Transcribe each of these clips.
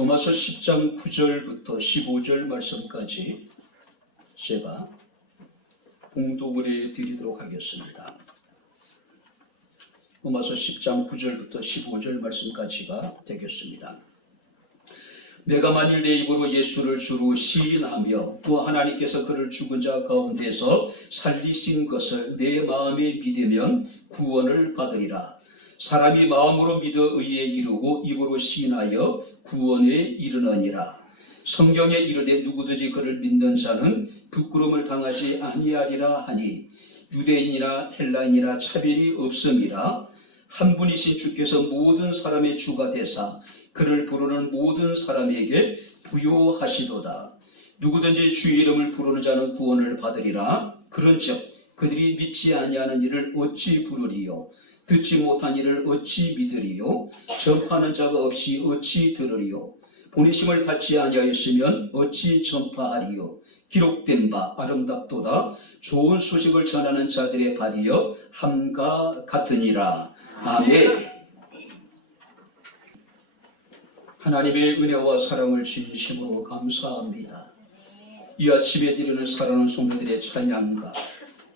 로마서 10장 9절부터 15절 말씀까지 제가 봉독을 해드리도록 하겠습니다. 로마서 10장 9절부터 15절 말씀까지가 되겠습니다. 내가 만일 내 입으로 예수를 주로 시인하며 또 하나님께서 그를 죽은 자 가운데서 살리신 것을 내 마음에 믿으면 구원을 받으리라. 사람이 마음으로 믿어 의에 이르고 입으로 시인하여 구원에 이르느니라. 성경에 이르되 누구든지 그를 믿는 자는 부끄러움을 당하지 아니하리라 하니 유대인이나 헬라인이라 차별이 없음이라. 한 분이신 주께서 모든 사람의 주가 되사 그를 부르는 모든 사람에게 부요하시도다. 누구든지 주의 이름을 부르는 자는 구원을 받으리라. 그런즉 그들이 믿지 아니하는 이를 어찌 부르리요? 듣지 못한 이를 어찌 믿으리요? 전파하는 자가 없이 어찌 들으리요? 보내심을 받지 아니하였으면 어찌 전파하리요? 기록된 바 아름답도다. 좋은 소식을 전하는 자들의 발이여 함과 같으니라. 아멘. 하나님의 은혜와 사랑을 진심으로 감사합니다. 이 아침에 드리는 사랑하는 성도들의 찬양과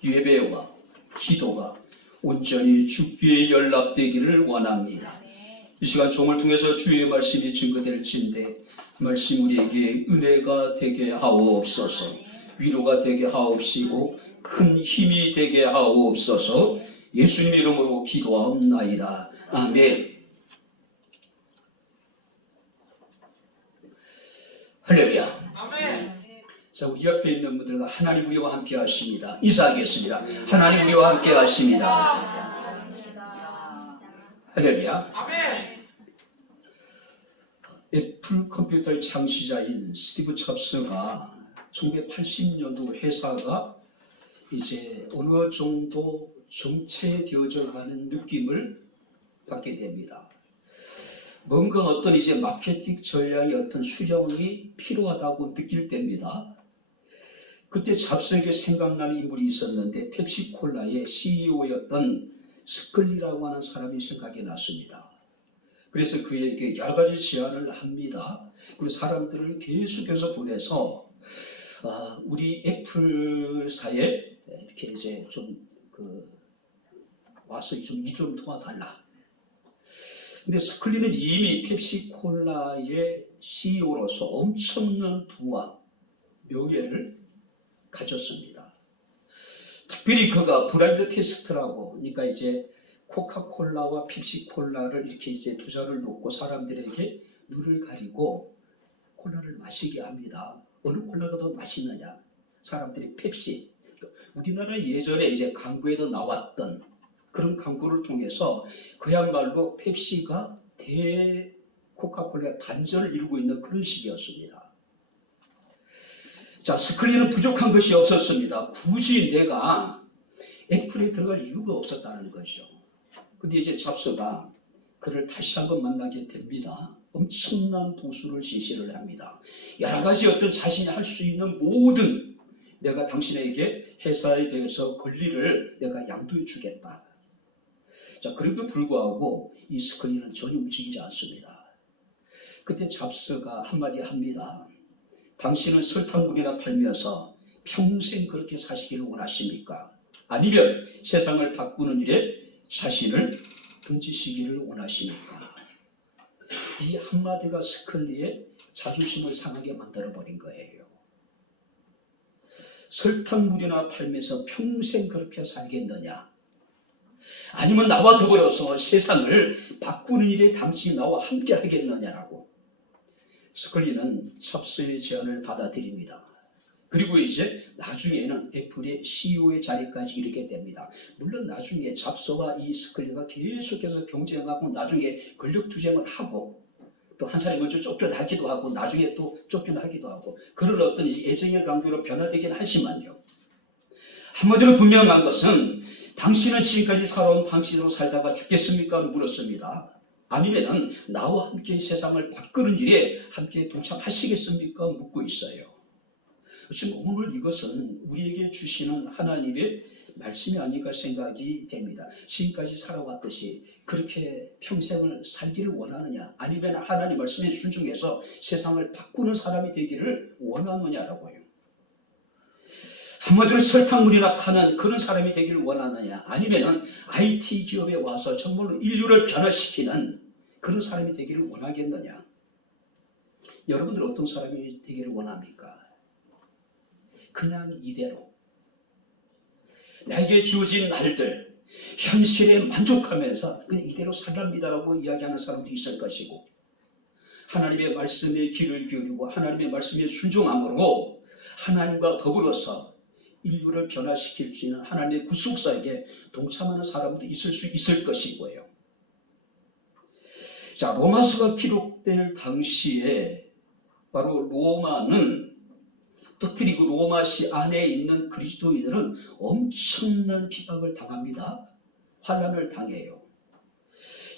예배와 기도가 온전히 주께 연락되기를 원합니다. 이 시간 종을 통해서 주의 말씀이 증거될진데 말씀 우리에게 은혜가 되게 하옵소서, 위로가 되게 하옵시고 큰 힘이 되게 하옵소서. 예수님 이름으로 기도하옵나이다. 아멘. 할렐루야. 아멘. 자, 우리 옆에 있는 분들과 하나님 우리와 함께 하십니다. 인사하겠습니다. 하나님 우리와 함께 하십니다. 할렐루야. 아멘. 애플 컴퓨터의 창시자인 스티브 잡스가 1980년도 회사가 이제 어느 정도 정체되어져 가는 느낌을 받게 됩니다. 뭔가 어떤 이제 마케팅 전략의 어떤 수령이 필요하다고 느낄 때입니다. 그때 잡스에게 생각나는 인물이 있었는데 펩시콜라의 CEO였던 스컬리라고 하는 사람이 생각이 났습니다. 그래서 그에게 여러 가지 제안을 합니다. 그리고 사람들을 계속해서 보내서 우리 애플사에 이렇게 이제 좀 와서 좀 일 좀 도와달라. 근데 스컬리는 이미 펩시콜라의 CEO로서 엄청난 부와 명예를 가졌습니다. 특별히 그가 브랜드 테스트라고, 그러니까 이제 코카콜라와 펩시콜라를 이렇게 이제 두 자를 놓고 사람들에게 눈을 가리고 콜라를 마시게 합니다. 어느 콜라가 더 맛있느냐? 사람들이 펩시. 우리나라 예전에 이제 광고에도 나왔던 그런 광고를 통해서 그야말로 펩시가 코카콜라의 반전을 이루고 있는 그런 시기였습니다. 자, 스컬리는 부족한 것이 없었습니다. 굳이 내가 애플에 들어갈 이유가 없었다는 거죠. 근데 이제 잡스가 그를 다시 한번 만나게 됩니다. 엄청난 보수를 제시를 합니다. 여러 가지 어떤 자신이 할 수 있는 모든, 내가 당신에게 회사에 대해서 권리를 내가 양도해 주겠다. 자, 그래도 불구하고 이 스컬리는 전혀 움직이지 않습니다. 그때 잡스가 한마디 합니다. 당신은 설탕물이나 팔면서 평생 그렇게 사시기를 원하십니까? 아니면 세상을 바꾸는 일에 자신을 던지시기를 원하십니까? 이 한마디가 스컬리의 자존심을 상하게 만들어버린 거예요. 설탕물이나 팔면서 평생 그렇게 살겠느냐? 아니면 나와 더불어서 세상을 바꾸는 일에 당신이 나와 함께 하겠느냐라고. 스컬리는 잡스의 제안을 받아들입니다. 그리고 이제 나중에는 애플의 CEO의 자리까지 이르게 됩니다. 물론 나중에 잡스와 이 스컬리가 계속해서 경쟁하고 나중에 권력 투쟁을 하고 또 한 사람이 먼저 쫓겨나기도 하고 나중에 또 쫓겨나기도 하고 그런 어떤 애정의 강도로 변화되긴 하지만요. 한마디로 분명한 것은 당신은 지금까지 살아온 방식으로 살다가 죽겠습니까? 물었습니다. 아니면 나와 함께 세상을 바꾸는 일에 함께 동참하시겠습니까? 묻고 있어요. 지금 오늘 이것은 우리에게 주시는 하나님의 말씀이 아닌가 생각이 됩니다. 지금까지 살아왔듯이 그렇게 평생을 살기를 원하느냐, 아니면 하나님 말씀에 순종해서 세상을 바꾸는 사람이 되기를 원하느냐라고요. 한마디로 설탕물이나 파는 그런 사람이 되기를 원하느냐, 아니면 IT 기업에 와서 정말로 인류를 변화시키는 그런 사람이 되기를 원하겠느냐. 여러분들 어떤 사람이 되기를 원합니까? 그냥 이대로 나에게 주어진 날들 현실에 만족하면서 그냥 이대로 살랍니다라고 이야기하는 사람도 있을 것이고, 하나님의 말씀에 귀를 기울이고 하나님의 말씀에 순종함으로 하나님과 더불어서 인류를 변화시킬 수 있는 하나님의 구속사에게 동참하는 사람도 있을 수 있을 것이고요. 자, 로마서가 기록될 당시에 바로 로마는, 특별히 그 로마시 안에 있는 그리스도인들은 엄청난 비박을 당합니다. 환난을 당해요.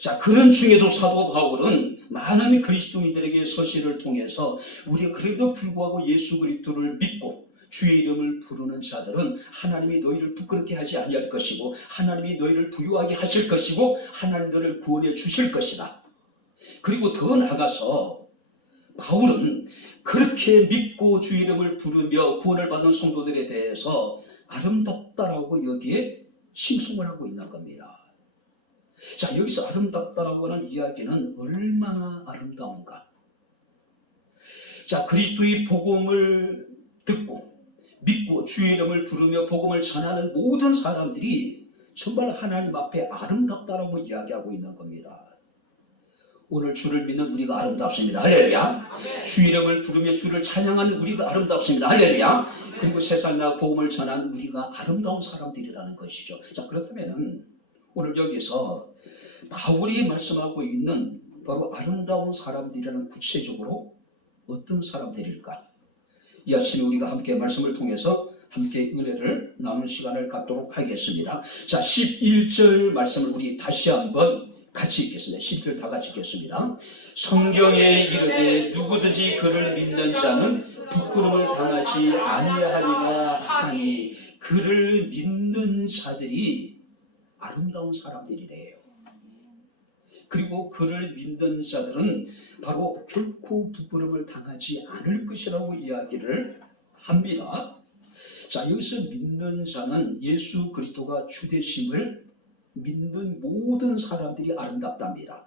자, 그런 중에도 사도 바울은 많은 그리스도인들에게 서신을 통해서 우리가 그래도 불구하고 예수 그리스도를 믿고 주의 이름을 부르는 자들은 하나님이 너희를 부끄럽게 하지 아니할 것이고 하나님이 너희를 부유하게 하실 것이고 하나님 너를 구원해 주실 것이다. 그리고 더 나아가서 바울은 그렇게 믿고 주의 이름을 부르며 구원을 받는 성도들에 대해서 아름답다라고 여기에 칭송을 하고 있는 겁니다. 자, 여기서 아름답다라고 하는 이야기는 얼마나 아름다운가. 자, 그리스도의 복음을 듣고 믿고 주의 이름을 부르며 복음을 전하는 모든 사람들이 정말 하나님 앞에 아름답다라고 이야기하고 있는 겁니다. 오늘 주를 믿는 우리가 아름답습니다. 할렐루야. 주의 이름을 부르며 주를 찬양하는 우리가 아름답습니다. 할렐루야. 그리고 세상에 복음을 전하는 우리가 아름다운 사람들이라는 것이죠. 자, 그렇다면 오늘 여기서 바울이 말씀하고 있는 바로 아름다운 사람들이라는 구체적으로 어떤 사람들일까? 이 아침에 우리가 함께 말씀을 통해서 함께 은혜를 나누는 시간을 갖도록 하겠습니다. 자, 11절 말씀을 우리 다시 한번 같이 읽겠습니다. 10절 다 같이 읽겠습니다. 성경에 이르되 누구든지 그를 믿는 자는 부끄러움을 당하지 아니하리라 하니, 그를 믿는 자들이 아름다운 사람들이래요. 그리고 그를 믿는 자들은 바로 결코 부끄러움을 당하지 않을 것이라고 이야기를 합니다. 자, 여기서 믿는 자는 예수 그리스도가 주 되심을 믿는 모든 사람들이 아름답답니다.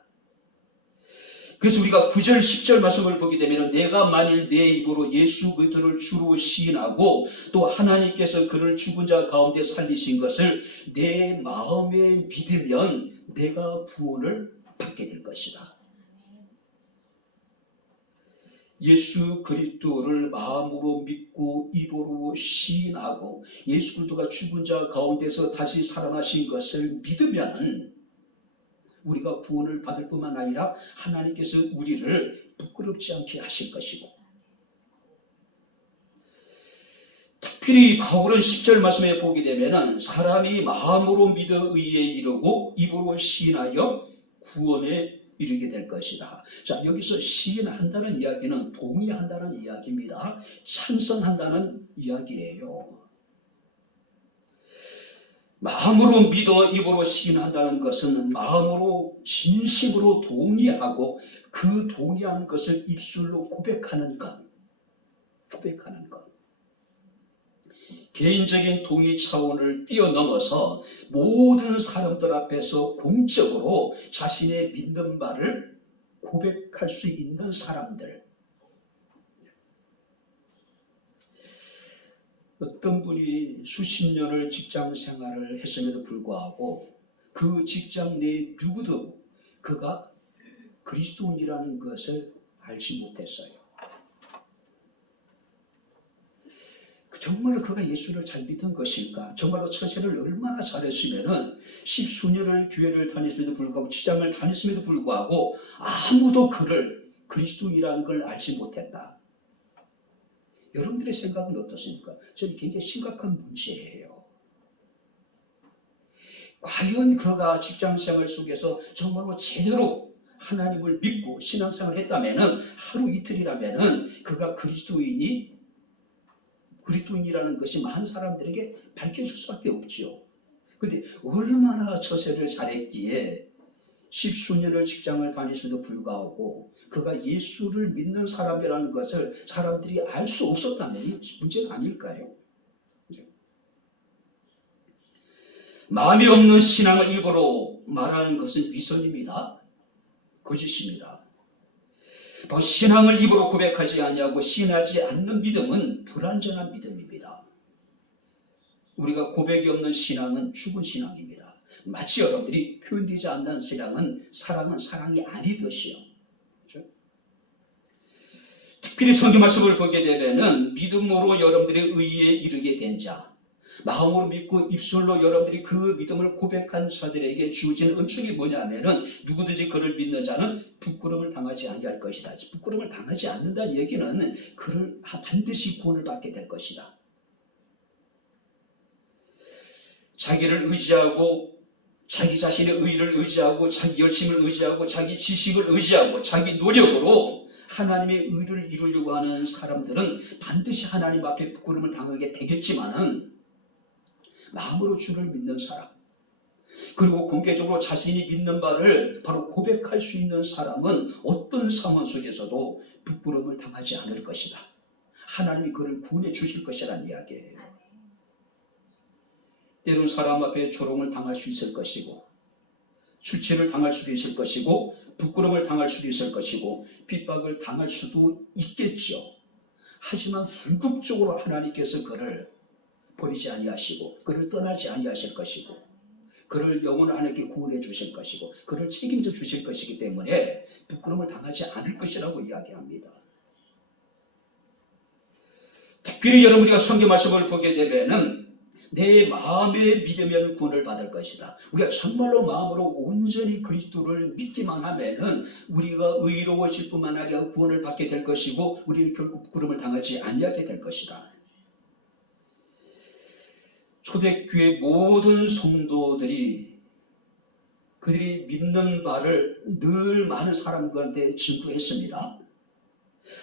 그래서 우리가 9절 10절 말씀을 보게 되면 내가 만일 내 입으로 예수 그리스도를 주로 시인하고 또 하나님께서 그를 죽은 자 가운데 살리신 것을 내 마음에 믿으면 내가 구원을 받게 될 것이다. 예수 그리스도를 마음으로 믿고 입으로 시인하고 예수 그리스도가 죽은 자 가운데서 다시 살아나신 것을 믿으면 우리가 구원을 받을 뿐만 아니라 하나님께서 우리를 부끄럽지 않게 하실 것이고, 특별히 바울은 10절 말씀에 보게 되면 사람이 마음으로 믿어 의에 이르고 입으로 시인하여 구원에 이르게 될 것이다. 자, 여기서 시인한다는 이야기는 동의한다는 이야기입니다. 찬성한다는 이야기예요. 마음으로 믿어 입으로 시인한다는 것은 마음으로 진심으로 동의하고 그 동의한 것을 입술로 고백하는 것. 개인적인 동의 차원을 뛰어넘어서 모든 사람들 앞에서 공적으로 자신의 믿는 바를 고백할 수 있는 사람들. 어떤 분이 수십 년을 직장 생활을 했음에도 불구하고 그 직장 내 누구도 그가 그리스도인이라는 것을 알지 못했어요. 정말로 그가 예수를 잘 믿은 것일까? 정말로 처세를 얼마나 잘했으면은 십수년을 교회를 다녔음에도 불구하고 직장을 다녔음에도 불구하고 아무도 그를 그리스도인이라는 걸 알지 못했다. 여러분들의 생각은 어떻습니까? 저는 굉장히 심각한 문제예요. 과연 그가 직장생활 속에서 정말로 제대로 하나님을 믿고 신앙생활을 했다면은 하루 이틀이라면은 그가 그리스도인이 그리스도인이라는 것이 많은 사람들에게 밝혀질 수밖에 없지요. 그런데 얼마나 처세를 잘했기에 십수년을 직장을 다니면서도 불구하고 그가 예수를 믿는 사람이라는 것을 사람들이 알 수 없었다면 문제가 아닐까요? 마음이 없는 신앙을 입으로 말하는 것은 위선입니다. 거짓입니다. 바로 신앙을 입으로 고백하지 아니하고 신하지 않는 믿음은 불완전한 믿음입니다. 우리가 고백이 없는 신앙은 죽은 신앙입니다. 마치 여러분들이 표현되지 않는 신앙은 사랑이 아니듯이요. 그렇죠? 특별히 성경 말씀을 보게 되면 믿음으로 여러분들의 의에 이르게 된 자, 마음으로 믿고 입술로 여러분들이 그 믿음을 고백한 자들에게 주어진 은총이 뭐냐면은 누구든지 그를 믿는 자는 부끄러움을 당하지 아니할 것이다. 부끄러움을 당하지 않는다는 얘기는 그를 반드시 구원을 받게 될 것이다. 자기를 의지하고 자기 자신의 의를 의지하고 자기 열심을 의지하고 자기 지식을 의지하고 자기 노력으로 하나님의 의를 이루려고 하는 사람들은 반드시 하나님 앞에 부끄러움을 당하게 되겠지만은 마음으로 주를 믿는 사람, 그리고 공개적으로 자신이 믿는 바를 바로 고백할 수 있는 사람은 어떤 상황 속에서도 부끄러움을 당하지 않을 것이다. 하나님이 그를 구원해 주실 것이라는 이야기예요. 때론 사람 앞에 조롱을 당할 수 있을 것이고 수치를 당할 수도 있을 것이고 부끄러움을 당할 수도 있을 것이고 핍박을 당할 수도 있겠죠. 하지만 궁극적으로 하나님께서 그를 버리지 아니하시고 그를 떠나지 아니하실 것이고 그를 영원 하나님께 구원해 주실 것이고 그를 책임져 주실 것이기 때문에 부끄러움을 당하지 않을 것이라고 이야기합니다. 특별히 여러분이 성경 말씀을 보게 되면은 내 마음의 믿으면 구원을 받을 것이다. 우리가 정말로 마음으로 온전히 그리스도를 믿기만 하면은 우리가 의로워질 뿐만 아니라 구원을 받게 될 것이고 우리는 결국 부끄러움을 당하지 아니하게 될 것이다. 초대교회 모든 성도들이 그들이 믿는 바를 늘 많은 사람들한테 증거했습니다.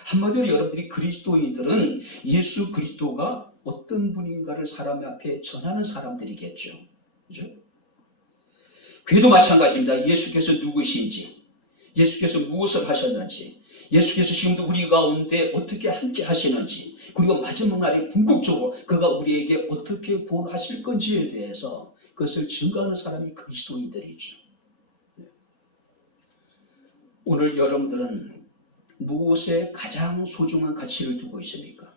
한마디로 여러분들이 그리스도인들은 예수 그리스도가 어떤 분인가를 사람 앞에 전하는 사람들이겠죠. 그죠? 교회도 마찬가지입니다. 예수께서 누구신지, 예수께서 무엇을 하셨는지, 예수께서 지금도 우리 가운데 어떻게 함께 하시는지, 그리고 마지막 날에 궁극적으로 그가 우리에게 어떻게 구원하실 건지에 대해서 그것을 증거하는 사람이 그리스도인들이죠. 오늘 여러분들은 무엇에 가장 소중한 가치를 두고 있습니까?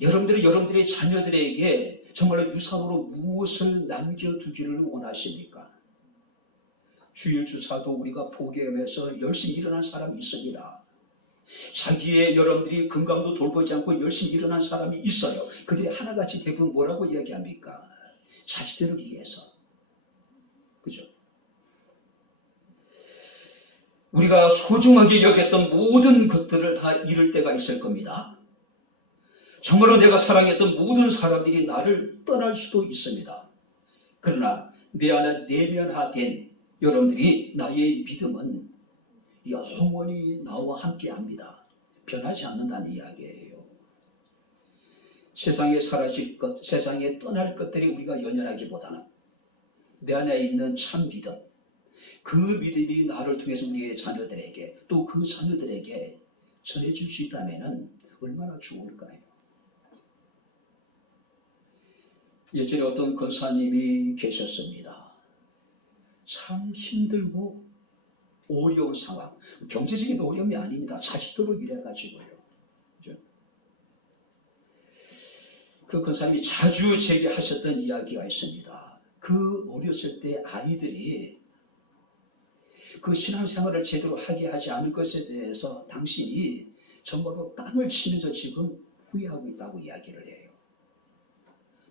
여러분들이 여러분들의 자녀들에게 정말로 유산으로 무엇을 남겨두기를 원하십니까? 주일 주사도 우리가 포기하면서 열심히 일어난 사람이 있습니다. 자기의 여러분들이 건강도 돌보지 않고 열심히 일어난 사람이 있어요. 그들이 하나같이 대부분 뭐라고 이야기합니까? 자식들을 위해서. 그죠? 우리가 소중하게 여겼던 모든 것들을 다 잃을 때가 있을 겁니다. 정말로 내가 사랑했던 모든 사람들이 나를 떠날 수도 있습니다. 그러나 내 안에 내면화된 여러분들이 나의 믿음은 영원히 나와 함께합니다. 변하지 않는다는 이야기예요. 세상에 사라질 것, 세상에 떠날 것들이 우리가 연연하기보다는 내 안에 있는 참 믿음, 그 믿음이 나를 통해서 우리의 자녀들에게 또 그 자녀들에게 전해줄 수 있다면 얼마나 좋을까요? 예전에 어떤 권사님이 계셨습니다. 참 힘들고 어려운 상황, 경제적인 어려움이 아닙니다. 자식들로 이래가지고요. 그죠? 그 권사님이 자주 제게 하셨던 이야기가 있습니다. 그 어렸을 때 아이들이 그 신앙생활을 제대로 하게 하지 않은 것에 대해서 당신이 정말로 땅을 치면서 지금 후회하고 있다고 이야기를 해요.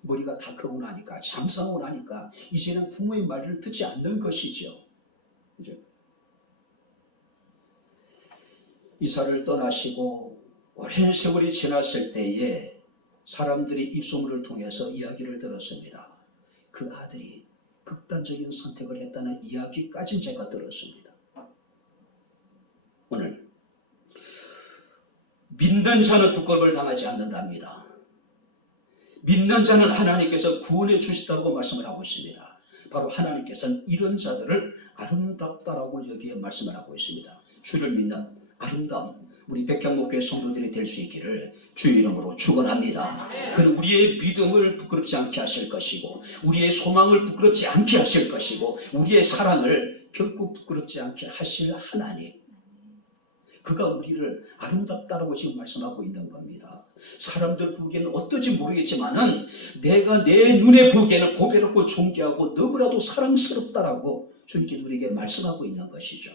머리가 다 크고 나니까, 장사하고 나니까 이제는 부모의 말을 듣지 않는 것이죠. 그죠? 이사를 떠나시고 오랜 세월이 지났을 때에 사람들이 입소문을 통해서 이야기를 들었습니다. 그 아들이 극단적인 선택을 했다는 이야기까지 제가 들었습니다. 오늘 믿는 자는 부끄러움을 당하지 않는답니다. 믿는 자는 하나님께서 구원해 주시다고 말씀을 하고 있습니다. 바로 하나님께서는 이런 자들을 아름답다라고 여기에 말씀을 하고 있습니다. 주를 믿는 아름다움, 우리 백향목교회 성도들이 될 수 있기를 주의 이름으로 축원합니다. 그는 우리의 믿음을 부끄럽지 않게 하실 것이고, 우리의 소망을 부끄럽지 않게 하실 것이고, 우리의 사랑을 결코 부끄럽지 않게 하실 하나님, 그가 우리를 아름답다라고 지금 말씀하고 있는 겁니다. 사람들 보기에는 어떨지 모르겠지만은 내가 내 눈에 보기에는 고배롭고 존귀하고 너무나도 사랑스럽다라고 주님께 우리에게 말씀하고 있는 것이죠.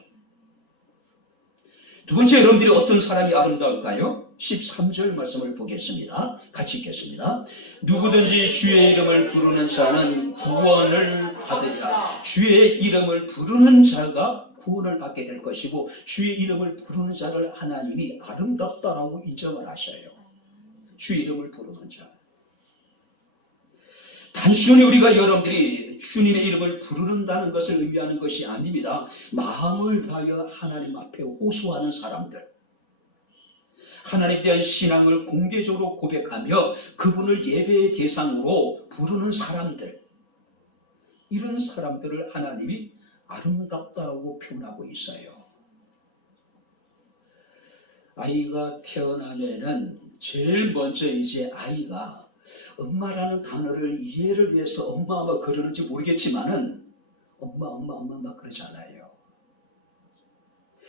두 번째, 여러분들이 어떤 사람이 아름다울까요? 13절 말씀을 보겠습니다. 같이 읽겠습니다. 누구든지 주의 이름을 부르는 자는 구원을 받으리라. 주의 이름을 부르는 자가 구원을 받게 될 것이고, 주의 이름을 부르는 자를 하나님이 아름답다라고 인정을 하셔요. 주의 이름을 부르는 자. 단순히 우리가 여러분들이 주님의 이름을 부르는다는 것을 의미하는 것이 아닙니다. 마음을 다하여 하나님 앞에 호소하는 사람들, 하나님에 대한 신앙을 공개적으로 고백하며 그분을 예배의 대상으로 부르는 사람들, 이런 사람들을 하나님이 아름답다고 표현하고 있어요. 아이가 태어나면은 제일 먼저 이제 아이가 엄마라는 단어를 이해를 위해서 엄마가 그러는지 모르겠지만은 엄마 막 그러잖아요.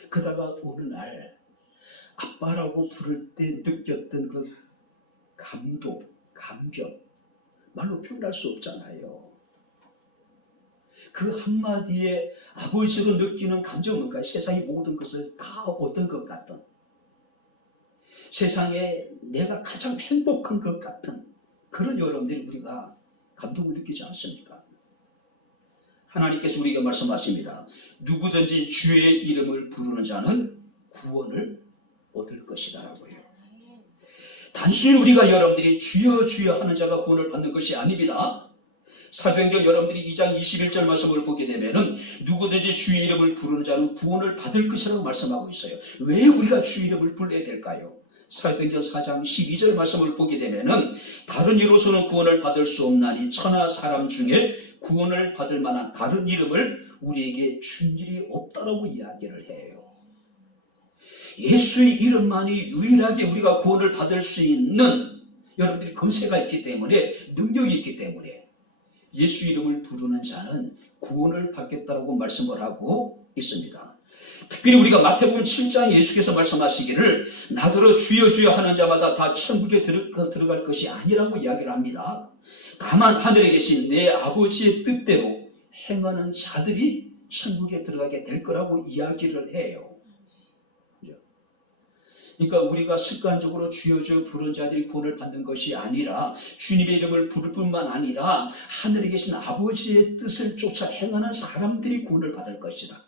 그러다가 어느 날 아빠라고 부를 때 느꼈던 그 감동, 감격, 말로 표현할 수 없잖아요. 그 한마디에 아버지로 느끼는 감정은 뭘까요? 세상의 모든 것을 다 얻은 것 같은, 세상에 내가 가장 행복한 것 같은 그런 여러분들이 우리가 감동을 느끼지 않습니까? 하나님께서 우리에게 말씀하십니다. 누구든지 주의 이름을 부르는 자는 구원을 얻을 것이다라고요. 단순히 우리가 여러분들이 주여 주여 하는 자가 구원을 받는 것이 아닙니다. 사도행전 여러분들이 2장 21절 말씀을 보게 되면은 누구든지 주의 이름을 부르는 자는 구원을 받을 것이라고 말씀하고 있어요. 왜 우리가 주의 이름을 불러야 될까요? 사도행전 4장 12절 말씀을 보게 되면은 다른 이로서는 구원을 받을 수 없나니 천하 사람 중에 구원을 받을 만한 다른 이름을 우리에게 준 일이 없다라고 이야기를 해요. 예수의 이름만이 유일하게 우리가 구원을 받을 수 있는 여러분들이 권세가 있기 때문에, 능력이 있기 때문에 예수 이름을 부르는 자는 구원을 받겠다라고 말씀을 하고 있습니다. 특별히 우리가 마태복음 7장 예수께서 말씀하시기를 나더러 주여 주여 하는 자마다 다 천국에 들어갈 것이 아니라고 이야기를 합니다. 다만 하늘에 계신 내 아버지의 뜻대로 행하는 자들이 천국에 들어가게 될 거라고 이야기를 해요. 그러니까 우리가 습관적으로 주여 주여 부르는 자들이 구원을 받는 것이 아니라 주님의 이름을 부를 뿐만 아니라 하늘에 계신 아버지의 뜻을 쫓아 행하는 사람들이 구원을 받을 것이다.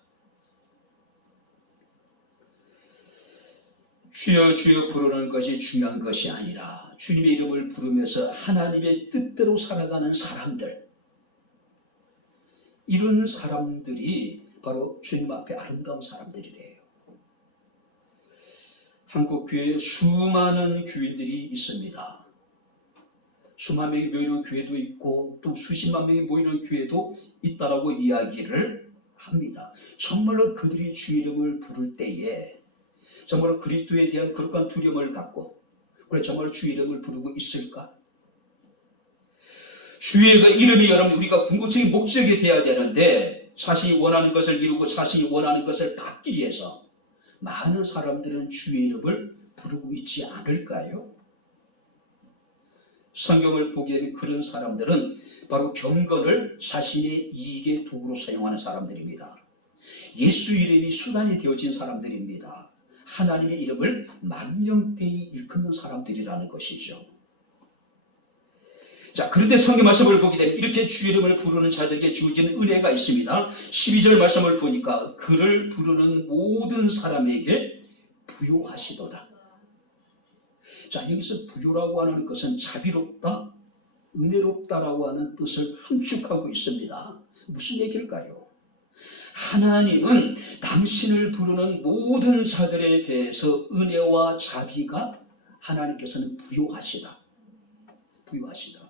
주여 주여 부르는 것이 중요한 것이 아니라 주님의 이름을 부르면서 하나님의 뜻대로 살아가는 사람들, 이런 사람들이 바로 주님 앞에 아름다운 사람들이래요. 한국 교회에 수많은 교인들이 있습니다. 수만 명이 모이는 교회도 있고 또 수십만 명이 모이는 교회도 있다라고 이야기를 합니다. 정말로 그들이 주 이름을 부를 때에 정말로 그리스도에 대한 거룩한 두려움을 갖고 그래 정말 주 이름을 부르고 있을까? 주의 이름이 여러분 우리가 궁극적인 목적이 되어야 되는데 자신이 원하는 것을 이루고 자신이 원하는 것을 받기 위해서 많은 사람들은 주의 이름을 부르고 있지 않을까요? 성경을 보게 되면 그런 사람들은 바로 경건을 자신의 이익의 도구로 사용하는 사람들입니다. 예수 이름이 수단이 되어진 사람들입니다. 하나님의 이름을 만명되이 일컫는 사람들이라는 것이죠. 자, 그런데 성경 말씀을 보게 되면 이렇게 주 이름을 부르는 자들에게 주어진 은혜가 있습니다. 12절 말씀을 보니까 그를 부르는 모든 사람에게 부요하시도다. 자, 여기서 부요라고 하는 것은 자비롭다, 은혜롭다라고 하는 뜻을 함축하고 있습니다. 무슨 얘기일까요? 하나님은 당신을 부르는 모든 자들에 대해서 은혜와 자비가 하나님께서는 부요하시다. 부요하시다.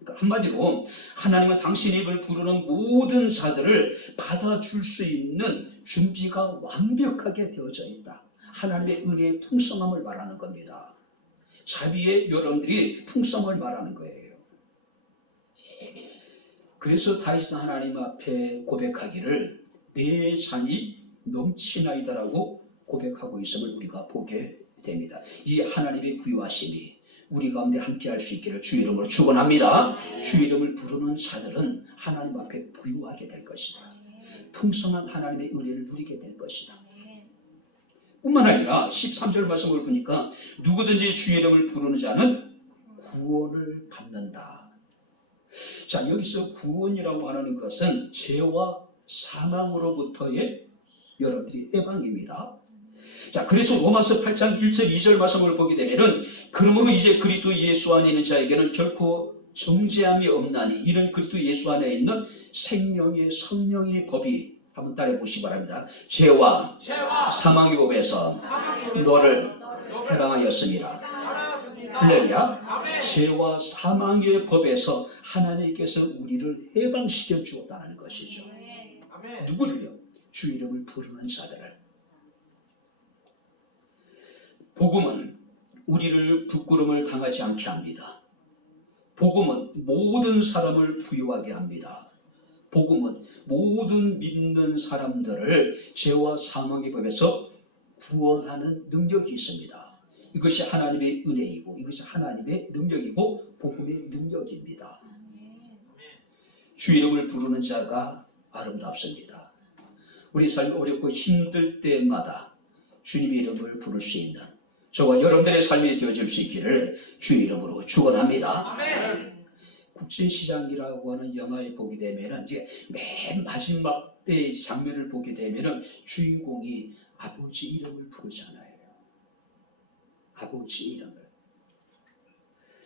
그러니까 한마디로 하나님은 당신의 입을 부르는 모든 자들을 받아줄 수 있는 준비가 완벽하게 되어져 있다. 하나님의 은혜의 풍성함을 말하는 겁니다. 자비의 여러분들이 풍성함을 말하는 거예요. 그래서 다윗은 하나님 앞에 고백하기를 내 잔이 넘치나이다라고 고백하고 있음을 우리가 보게 됩니다. 이 하나님의 부요하심이 우리 가운데 함께할 수 있기를 주 이름으로 축원합니다. 주 이름을 부르는 자들은 하나님 앞에 부유하게 될 것이다. 풍성한 하나님의 은혜를 누리게 될 것이다. 뿐만 아니라 13절 말씀을 보니까 누구든지 주 이름을 부르는 자는 구원을 받는다. 자, 여기서 구원이라고 하는 것은 죄와 사망으로부터의 여러분들이 해방입니다. 자, 그래서 로마서 8장 1절 2절 말씀을 보게 되면은 그러므로 이제 그리스도 예수 안에 있는 자에게는 결코 정죄함이 없나니 이런 그리스도 예수 안에 있는 생명의 성령의 법이 한번 따라 보시기 바랍니다. 죄와 사망의 법에서 너를 해방하였습니다. 할렐루야. 죄와 사망의 법에서 하나님께서 우리를 해방시켜 주었다는 것이죠. 누구를요? 주 이름을 부르는 자들을. 복음은 우리를 부끄러움을 당하지 않게 합니다. 복음은 모든 사람을 부유하게 합니다. 복음은 모든 믿는 사람들을 죄와 사망의 법에서 구원하는 능력이 있습니다. 이것이 하나님의 은혜이고 이것이 하나님의 능력이고 복음의 능력입니다. 주 이름을 부르는 자가 아름답습니다. 우리 삶이 어렵고 힘들 때마다 주님의 이름을 부를 수 있는 저와 여러분들의 삶이 되어질 수 있기를 주 이름으로 축원합니다. 국제시장이라고 하는 영화에 보게 되면은 이제 맨 마지막 때의 장면을 보게 되면은 주인공이 아버지 이름을 부르잖아요. 아버지 이름을.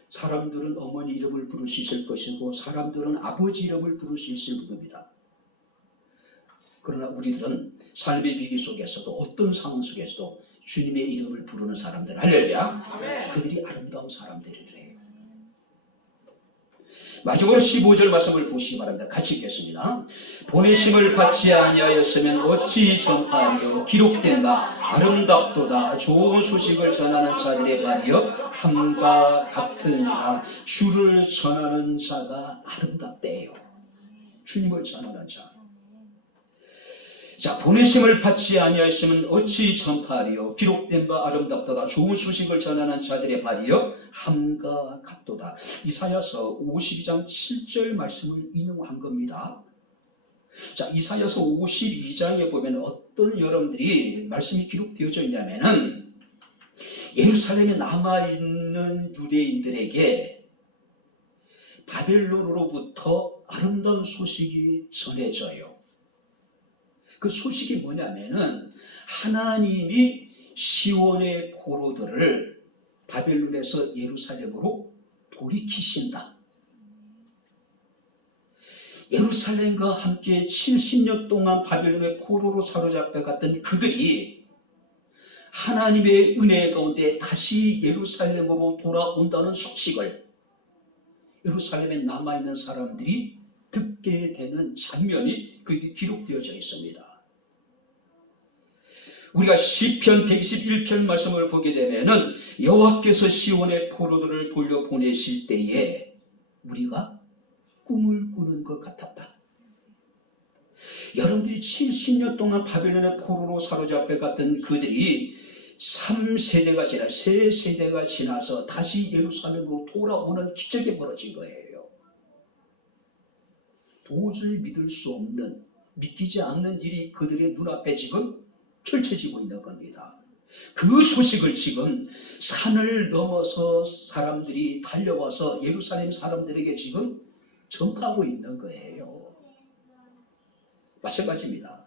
사람들은 어머니 이름을 부를 수 있을 것이고 사람들은 아버지 이름을 부를 수 있을 겁니다. 그러나 우리들은 삶의 위기 속에서도 어떤 상황 속에서도 주님의 이름을 부르는 사람들, 할렐루야. 그들이 아름다운 사람들이래요. 마지막으로 15절 말씀을 보시기 바랍니다. 같이 읽겠습니다. 보내심을 받지 아니하였으면 어찌 전파하리요. 기록된 바 아름답도다. 좋은 소식을 전하는 자들의 말이여 함과 같으니라. 주를 전하는 자가 아름답대요. 주님을 전하는 자. 자, 보내심을 받지 아니하였으면 어찌 전파하리요. 기록된 바 아름답도다. 좋은 소식을 전하는 자들의 발이여 함과 같도다. 이사야서 52장 7절 말씀을 인용한 겁니다. 자, 이사야서 52장에 보면 어떤 여러분들이 말씀이 기록되어져 있냐면은 예루살렘에 남아있는 유대인들에게 바벨론으로부터 아름다운 소식이 전해져요. 그 소식이 뭐냐면은 하나님이 시온의 포로들을 바벨론에서 예루살렘으로 돌이키신다. 예루살렘과 함께 70년 동안 바벨론의 포로로 사로잡혀 갔던 그들이 하나님의 은혜 가운데 다시 예루살렘으로 돌아온다는 소식을 예루살렘에 남아있는 사람들이 듣게 되는 장면이 거기 기록되어져 있습니다. 우리가 시편 121편 말씀을 보게 되면은 여호와께서 시온의 포로들을 돌려보내실 때에 우리가 꿈을 꾸는 것 같았다. 여러분들이 70년 동안 바벨론의 포로로 사로잡혀 갔던 그들이 3세대가 지나 3세대가 지나서 다시 예루살렘으로 돌아오는 기적이 벌어진 거예요. 도저히 믿을 수 없는, 믿기지 않는 일이 그들의 눈앞에 지금 펼쳐지고 있는 겁니다. 그 소식을 지금 산을 넘어서 사람들이 달려와서 예루살렘 사람들에게 지금 전파하고 있는 거예요. 마찬가지입니다.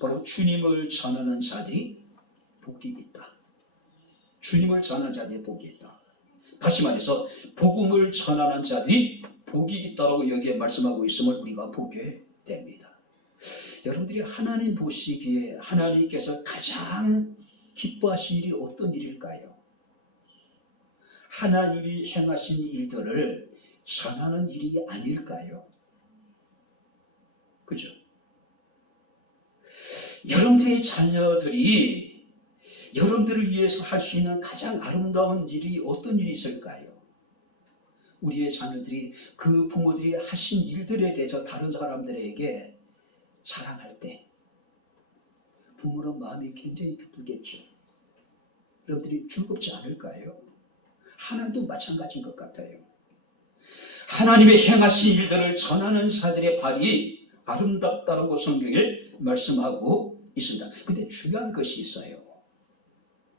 바로 주님을 전하는 자들이 복이 있다. 주님을 전하는 자들이 복이 있다. 다시 말해서 복음을 전하는 자들이 복이 있다고 여기에 말씀하고 있음을 우리가 보게 됩니다. 여러분들이 하나님 보시기에 하나님께서 가장 기뻐하신 일이 어떤 일일까요? 하나님이 행하신 일들을 전하는 일이 아닐까요? 그죠? 여러분들의 자녀들이 여러분들을 위해서 할 수 있는 가장 아름다운 일이 어떤 일이 있을까요? 우리의 자녀들이 그 부모들이 하신 일들에 대해서 다른 사람들에게 자랑할 때 부모는 마음이 굉장히 기쁘겠죠. 여러분들이 즐겁지 않을까요? 하나님도 마찬가지인 것 같아요. 하나님의 행하신 일들을 전하는 자들의 발이 아름답다라고 성경에 말씀하고 있습니다. 근데 중요한 것이 있어요.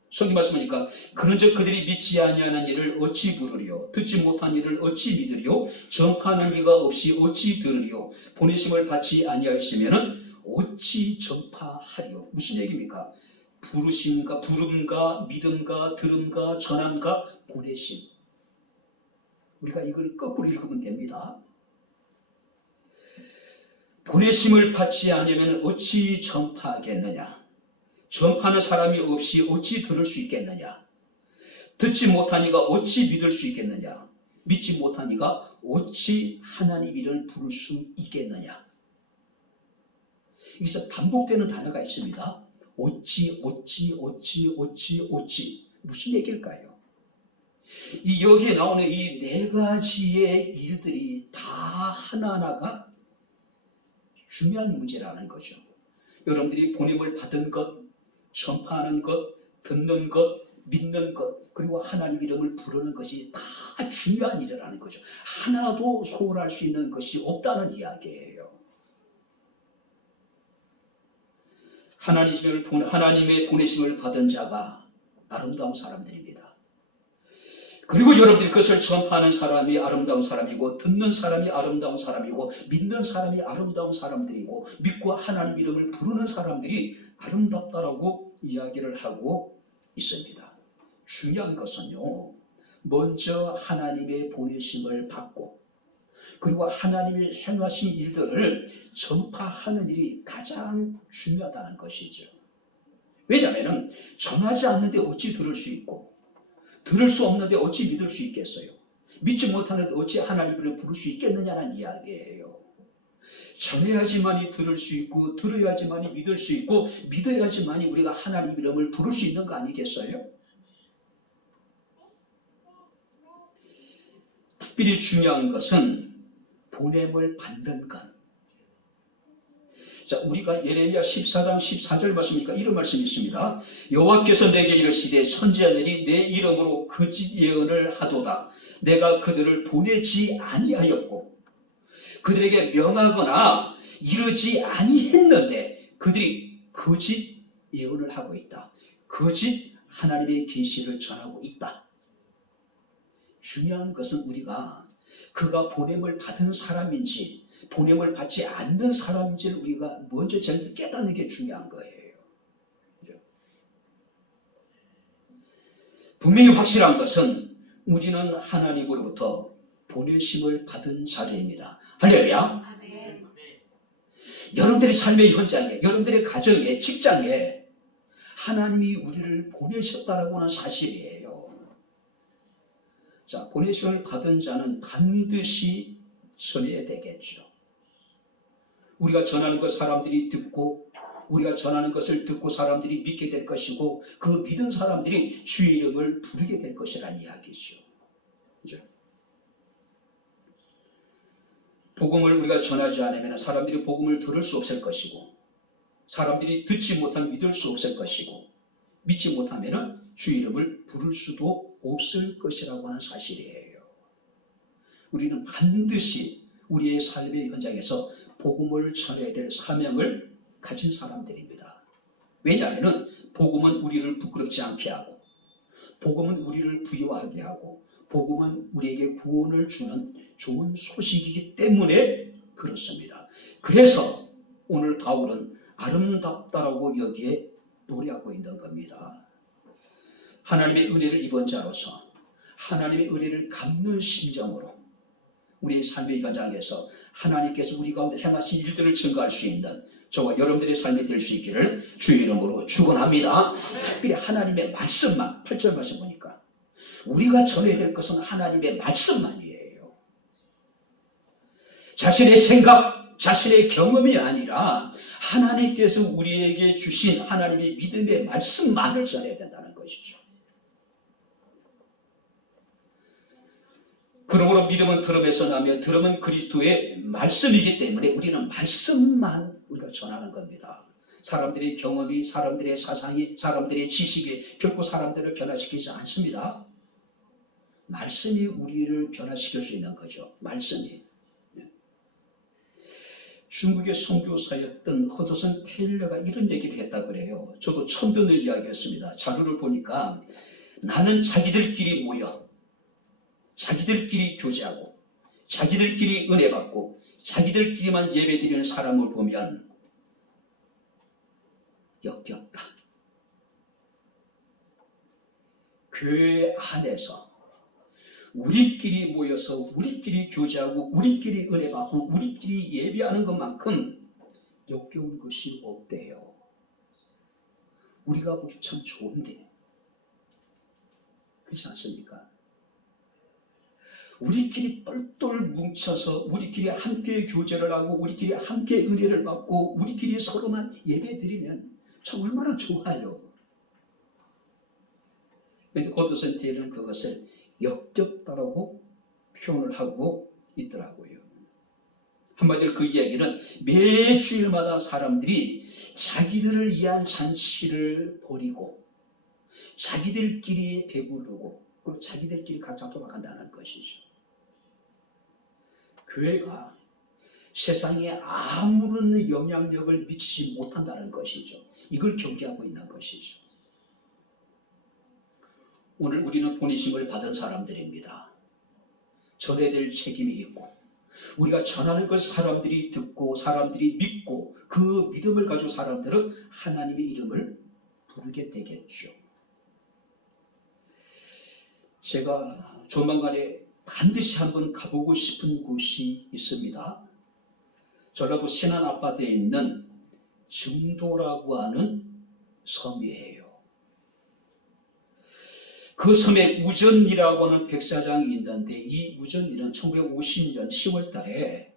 성경 말씀하니까 그런즉 그들이 믿지 아니하는 일을 어찌 부르리요 듣지 못한 일을 어찌 믿으리요 전파하는 이가 없이 어찌 들으리요 보내심을 받지 아니하였으면 어찌 전파하리요. 무슨 얘기입니까? 부르심과 부름과 믿음과 들음과 전함과 보내심. 우리가 이걸 거꾸로 읽으면 됩니다. 보내심을 받지 않으면 어찌 전파하겠느냐? 전파하는 사람이 없이 어찌 들을 수 있겠느냐? 듣지 못하니가 어찌 믿을 수 있겠느냐? 믿지 못하니가 어찌 하나님 이름을 부를 수 있겠느냐? 여기서 반복되는 단어가 있습니다. 어찌 무슨 얘기일까요? 여기에 나오는 이 네 가지의 일들이 다 하나하나가 중요한 문제라는 거죠. 여러분들이 보냄을 받은 것, 전파하는 것, 듣는 것, 믿는 것, 그리고 하나님 이름을 부르는 것이 다 중요한 일이라는 거죠. 하나도 소홀할 수 있는 것이 없다는 이야기예요. 하나님의 보내심을 받은 자가 아름다운 사람들입니다. 그리고 여러분들이 그것을 전파하는 사람이 아름다운 사람이고 듣는 사람이 아름다운 사람이고 믿는 사람이 아름다운 사람들이고 믿고 하나님 이름을 부르는 사람들이 아름답다라고 이야기를 하고 있습니다. 중요한 것은요, 먼저 하나님의 보내심을 받고 그리고 하나님이 행하신 일들을 전파하는 일이 가장 중요하다는 것이죠. 왜냐하면 전하지 않는데 어찌 들을 수 있고 들을 수 없는데 어찌 믿을 수 있겠어요? 믿지 못하는데 어찌 하나님을 부를 수 있겠느냐는 이야기예요. 전해야지만이 들을 수 있고 들어야지만이 믿을 수 있고 믿어야지만이 우리가 하나님 이름을 부를 수 있는 거 아니겠어요? 특별히 중요한 것은 보냄을 받는 것. 자, 우리가 예레미야 14장 14절 말씀이니까 이런 말씀이 있습니다. 여호와께서 내게 이르시되 선지자들이 내 이름으로 거짓 예언을 하도다. 내가 그들을 보내지 아니하였고 그들에게 명하거나 이르지 아니했는데 그들이 거짓 예언을 하고 있다. 거짓 하나님의 계시를 전하고 있다. 중요한 것은 우리가 그가 보냄을 받은 사람인지 보냄을 받지 않는 사람인지를 우리가 먼저 제일 깨닫는 게 중요한 거예요. 그죠? 분명히 확실한 것은 우리는 하나님으로부터 보내심을 받은 자리입니다. 할렐루야. 아멘. 여러분들의 삶의 현장에, 여러분들의 가정에, 직장에 하나님이 우리를 보내셨다라고 하는 사실이에요. 자, 보내심을 받은 자는 반드시 전해야 되겠죠. 우리가 전하는 것 사람들이 듣고 우리가 전하는 것을 듣고 사람들이 믿게 될 것이고 그 믿은 사람들이 주의 이름을 부르게 될 것이라는 이야기죠. 그죠? 복음을 우리가 전하지 않으면 사람들이 복음을 들을 수 없을 것이고 사람들이 듣지 못하면 믿을 수 없을 것이고 믿지 못하면 주의 이름을 부를 수도 없을 것이라고 하는 사실이에요. 우리는 반드시 우리의 삶의 현장에서 복음을 전해야 될 사명을 가진 사람들입니다. 왜냐하면 복음은 우리를 부끄럽지 않게 하고 복음은 우리를 부유하게 하고 복음은 우리에게 구원을 주는 좋은 소식이기 때문에 그렇습니다. 그래서 오늘 바울은 아름답다라고 여기에 노래하고 있는 겁니다. 하나님의 은혜를 입은 자로서 하나님의 은혜를 갚는 심정으로 우리의 삶의 현장에서 하나님께서 우리 가운데 행하신 일들을 증거할 수 있는 저와 여러분들의 삶이 될 수 있기를 주의 이름으로 축원합니다. 특별히 하나님의 말씀만 8절 말씀 보니까 우리가 전해야 될 것은 하나님의 말씀만이에요. 자신의 생각, 자신의 경험이 아니라 하나님께서 우리에게 주신 하나님의 믿음의 말씀만을 전해야 된다는 것이죠. 그러므로 믿음은 들음에서 나며 들음은 그리스도의 말씀이기 때문에 우리는 말씀만 우리가 전하는 겁니다. 사람들의 경험이, 사람들의 사상이, 사람들의 지식이 결코 사람들을 변화시키지 않습니다. 말씀이 우리를 변화시킬 수 있는 거죠. 말씀이. 중국의 선교사였던 허드슨 테일러가 이런 얘기를 했다 그래요. 저도 처음 듣는 이야기였습니다. 자료를 보니까 나는 자기들끼리 모여 자기들끼리 교제하고 자기들끼리 은혜 받고 자기들끼리만 예배드리는 사람을 보면 역겹다. 교회 안에서 우리끼리 모여서 우리끼리 교제하고 우리끼리 은혜 받고 우리끼리 예배하는 것만큼 역겨운 것이 없대요. 우리가 보기 참 좋은데 그렇지 않습니까? 우리끼리 똘똘 뭉쳐서 우리끼리 함께 교제를 하고 우리끼리 함께 은혜를 받고 우리끼리 서로만 예배드리면 참 얼마나 좋아요. 그런데 허드슨 테일러는 그것을 역겹다라고 표현을 하고 있더라고요. 한마디로 그 이야기는 매 주일마다 사람들이 자기들을 위한 잔치를 벌이고 자기들끼리 배부르고 그리고 자기들끼리 각자 돌아간다는 것이죠. 교회가 세상에 아무런 영향력을 미치지 못한다는 것이죠. 이걸 경계하고 있는 것이죠. 오늘 우리는 본의심을 받은 사람들입니다. 전해야 될 책임이 있고 우리가 전하는 걸 사람들이 듣고 사람들이 믿고 그 믿음을 가지고 사람들은 하나님의 이름을 부르게 되겠죠. 제가 조만간에 반드시 한번 가보고 싶은 곳이 있습니다. 전라도 신안 앞바다에 있는 증도라고 하는 섬이에요. 그 섬에 우전리라고 하는 백사장이 있는데 이 우전리는 1950년 10월 달에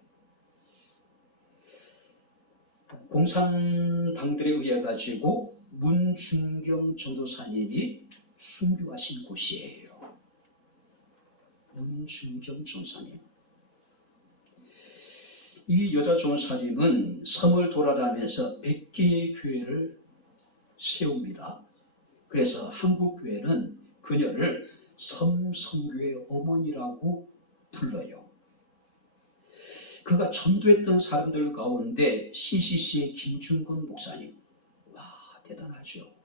공산당들에 의해 가지고 문중경 전도사님이 순교하신 곳이에요. 문중경 전사님. 이 여자 전사님은 섬을 돌아다니면서 100개의 교회를 세웁니다. 그래서 한국 교회는 그녀를 섬성교회 어머니라고 불러요. 그가 전도했던 사람들 가운데 CCC의 김준건 목사님. 와, 대단하죠.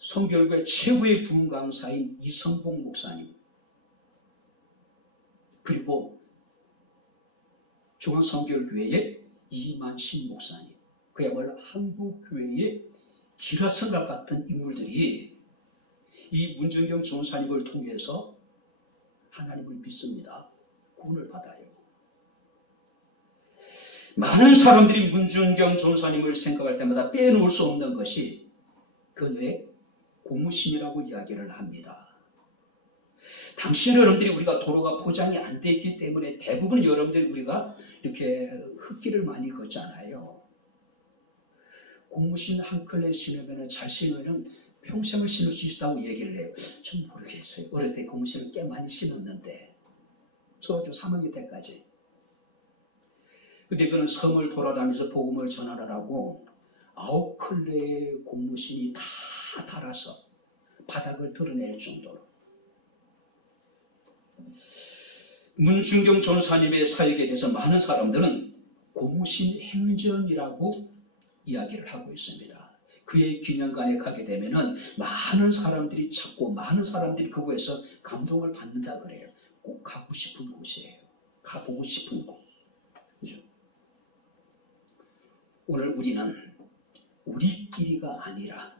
성결교회 최고의 부흥 강사인 이성봉 목사님, 그리고 중앙성결교회의 이만신 목사님, 그야말로 한국교회의 기라성과 같은 인물들이 이 문중경 전사님을 통해서 하나님을 믿습니다. 구원을 받아요. 많은 사람들이 문중경 전사님을 생각할 때마다 빼놓을 수 없는 것이 그녀의 고무신이라고 이야기를 합니다. 당시 여러분들이 우리가 도로가 포장이 안 돼 있기 때문에 대부분 여러분들이 우리가 이렇게 흙길을 많이 걷잖아요. 고무신 한 켤레 신으면 잘 신으면 평생을 신을 수 있다고 얘기를 해요. 전 모르겠어요. 어릴 때 고무신을 꽤 많이 신었는데 초등학교 3학년 때까지. 근데 그는 섬을 돌아다니면서 복음을 전하느라고 9켤레의 고무신이 다 달아서 바닥을 드러낼 정도로. 문중경 전사님의 사역에 대해서 많은 사람들은 고무신 행전이라고 이야기를 하고 있습니다. 그의 기념관에 가게 되면은 많은 사람들이 찾고 많은 사람들이 그곳에서 감동을 받는다 그래요. 꼭 가고 싶은 곳이에요. 가보고 싶은 곳. 그죠? 오늘 우리는 우리끼리가 아니라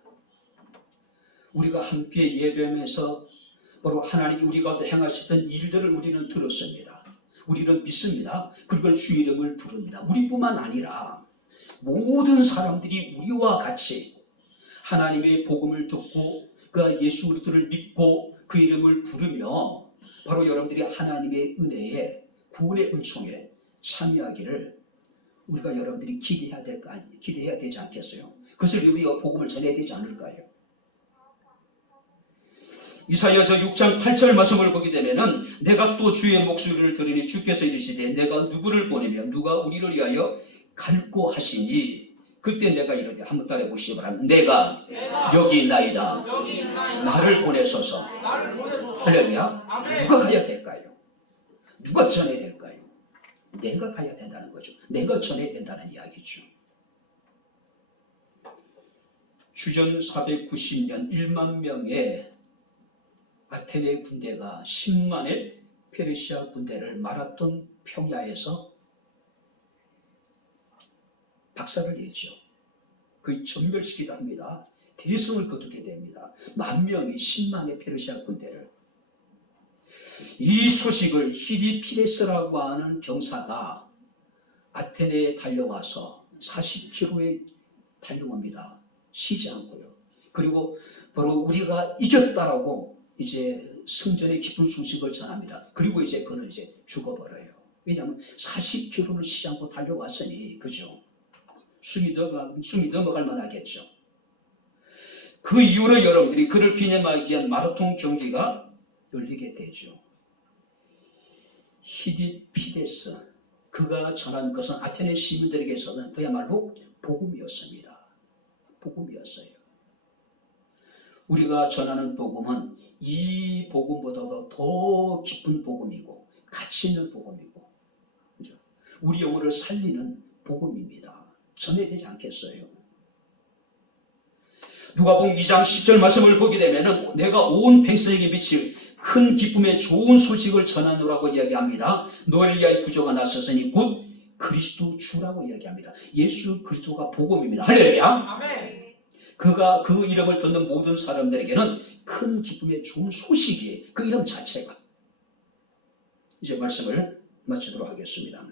우리가 함께 예배하면서 바로 하나님이 우리 가운데 행하시던 일들을 우리는 들었습니다. 우리는 믿습니다. 그리고 주의 이름을 부릅니다. 우리뿐만 아니라 모든 사람들이 우리와 같이 하나님의 복음을 듣고 그 예수 그리스도를 믿고 그 이름을 부르며 바로 여러분들이 하나님의 은혜에 구원의 은총에 참여하기를 우리가 여러분들이 기대해야 되지 않겠어요? 그것을 위하여 복음을 전해야 되지 않을까요? 이사야서 6장 8절 말씀을 보게 되면은 내가 또 주의 목소리를 들으니 주께서 이르시되 내가 누구를 보내며 누가 우리를 위하여 갈고 하시니 그때 내가 이르되 한번 따라해 보시기 바랍니다. 내가 여기 있나이다. 나를 보내소서. 할렐루야. 누가 가야 될까요? 누가 전해야 될까요? 내가 가야 된다는 거죠. 내가 전해야 된다는 이야기죠. 주전 490년 1만 명의 아테네 군대가 10만의 페르시아 군대를 마라톤 평야에서 박살을 내죠. 거의 전멸시키기도 합니다. 대성을 거두게 됩니다. 10,000명이 10만의 페르시아 군대를. 이 소식을 히디피레스라고 하는 병사가 아테네에 달려와서 40km에 달려옵니다. 쉬지 않고요. 그리고 바로 우리가 이겼다라고 이제 승전의 기쁜 소식을 전합니다. 그리고 이제 그는 이제 죽어버려요. 왜냐하면 40km를 쉬지 않고 달려왔으니, 그죠? 숨이 넘어갈 만하겠죠. 그 이후로 여러분들이 그를 기념하기 위한 마라톤 경기가 열리게 되죠. 히디피데스, 그가 전한 것은 아테네 시민들에게서는 그야말로 복음이었습니다. 복음이었어요. 우리가 전하는 복음은 이 복음보다도 더 깊은 복음이고 가치 있는 복음이고, 그죠? 우리 영혼을 살리는 복음입니다. 전해야 되지 않겠어요? 누가복음 2장 10절 말씀을 보게 되면은 내가 온 백성에게 미칠 큰 기쁨의 좋은 소식을 전하노라고 이야기합니다. 너를 위하여 구조가 나섰으니 곧 그리스도 주라고 이야기합니다. 예수 그리스도가 복음입니다. 할렐루야. 아멘. 그가 그 이름을 듣는 모든 사람들에게는 큰 기쁨의 좋은 소식이, 그 이름 자체가. 이제 말씀을 마치도록 하겠습니다.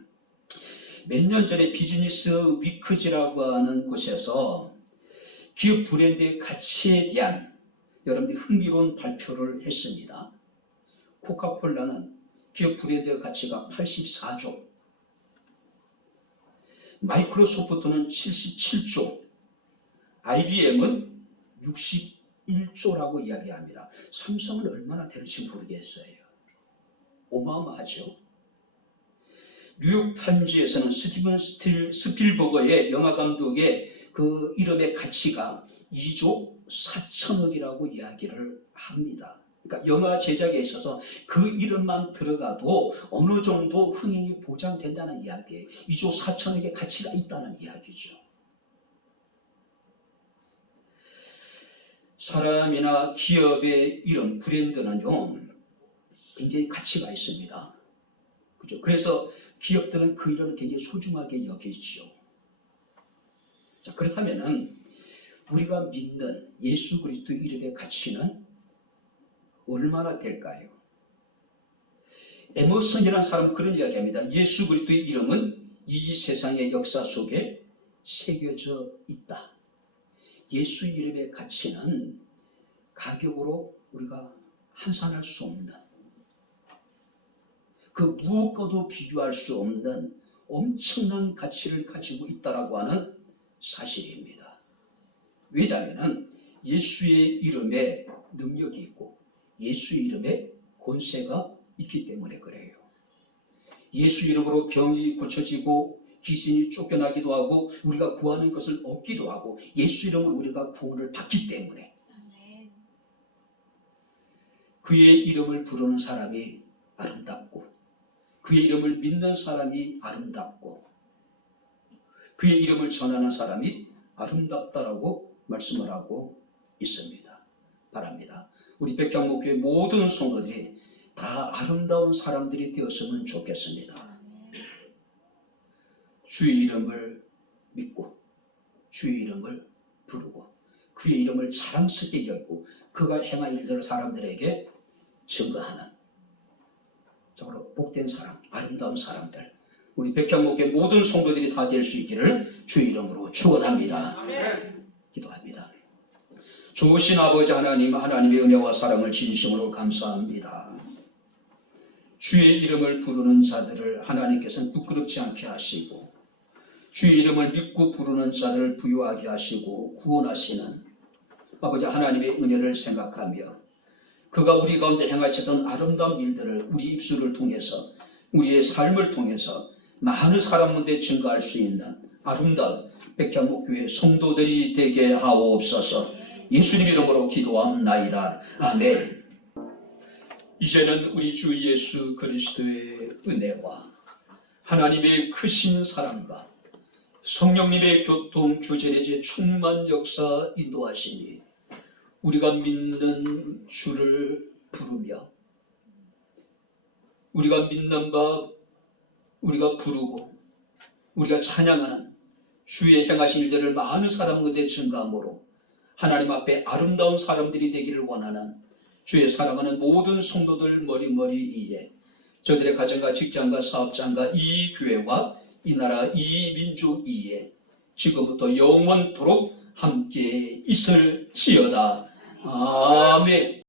몇 년 전에 비즈니스 위크지라고 하는 곳에서 기업 브랜드의 가치에 대한 여러분들이 흥미로운 발표를 했습니다. 코카콜라는 기업 브랜드의 가치가 84조, 마이크로소프트는 77조, IBM은 61조라고 이야기합니다. 삼성은 얼마나 되는지 모르겠어요. 어마어마하죠. 뉴욕타임즈에서는 스티븐 스필버거의 영화감독의 그 이름의 가치가 2조 4천억이라고 이야기를 합니다. 그러니까 영화 제작에 있어서 그 이름만 들어가도 어느 정도 흥행이 보장된다는 이야기예요. 2조 4천억의 가치가 있다는 이야기죠. 사람이나 기업의 이름, 브랜드는요, 굉장히 가치가 있습니다. 그죠? 그래서 기업들은 그 이름을 굉장히 소중하게 여기죠. 자, 그렇다면은 우리가 믿는 예수 그리스도 이름의 가치는 얼마나 될까요? 에머슨이라는 사람은 그런 이야기합니다. 예수 그리스도의 이름은 이 세상의 역사 속에 새겨져 있다. 예수 이름의 가치는 가격으로 우리가 환산할 수 없는, 그 무엇과도 비교할 수 없는 엄청난 가치를 가지고 있다라고 하는 사실입니다. 왜냐하면 예수의 이름에 능력이 있고 예수의 이름에 권세가 있기 때문에 그래요. 예수 이름으로 병이 고쳐지고 귀신이 쫓겨나기도 하고 우리가 구하는 것을 얻기도 하고 예수 이름으로 우리가 구원을 받기 때문에 그의 이름을 부르는 사람이 아름답고 그의 이름을 믿는 사람이 아름답고 그의 이름을 전하는 사람이 아름답다라고 말씀을 하고 있습니다. 바랍니다. 우리 백향목교회 모든 성도들이 다 아름다운 사람들이 되었으면 좋겠습니다. 주의 이름을 믿고 주의 이름을 부르고 그의 이름을 자랑스럽게 여기고 그가 행한 일들을 사람들에게 증거하는 정말로 복된 사람, 아름다운 사람들, 우리 백향목교회 모든 성도들이 다 될 수 있기를 주의 이름으로 축원합니다. 기도합니다. 좋으신 아버지 하나님, 하나님의 은혜와 사랑을 진심으로 감사합니다. 주의 이름을 부르는 자들을 하나님께서는 부끄럽지 않게 하시고 주의 이름을 믿고 부르는 자들을 부유하게 하시고 구원하시는 아버지 하나님의 은혜를 생각하며 그가 우리 가운데 행하시던 아름다운 일들을 우리 입술을 통해서 우리의 삶을 통해서 많은 사람 ಮುಂದೆ 증거할 수 있는 아름다운 백향목교회 성도들이 되게 하옵소서. 예수님 이름으로 기도합나이다. 아멘. 이제는 우리 주 예수 그리스도의 은혜와 하나님의 크신 사랑과 성령님의 교통 교제례제 충만 역사 인도하시니 우리가 믿는 주를 부르며 우리가 믿는 바 우리가 부르고 우리가 찬양하는 주의 행하신 일들을 많은 사람 가운데 증거함으로 하나님 앞에 아름다운 사람들이 되기를 원하는 주의 사랑하는 모든 성도들 머리머리 위에 저들의 가정과 직장과 사업장과 이 교회와 이 나라 이 민족 위에 지금부터 영원토록 함께 있을지어다. 아멘.